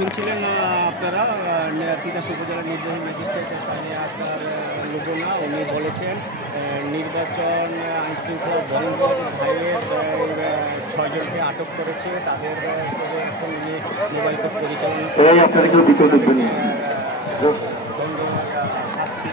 শুনছিলেন আপনারা তিতাস উপজেলার নির্বাহী ম্যাজিস্ট্রেট কালিয়াত লুবনা উনি বলেছেন নির্বাচন আইনশৃঙ্খলা ভঙ্গের ভাইয়ের 6 জনকে আটক করেছে, তাদের এখন উনি মোবাইল কোর্ট পরিচালনা করে শাস্তি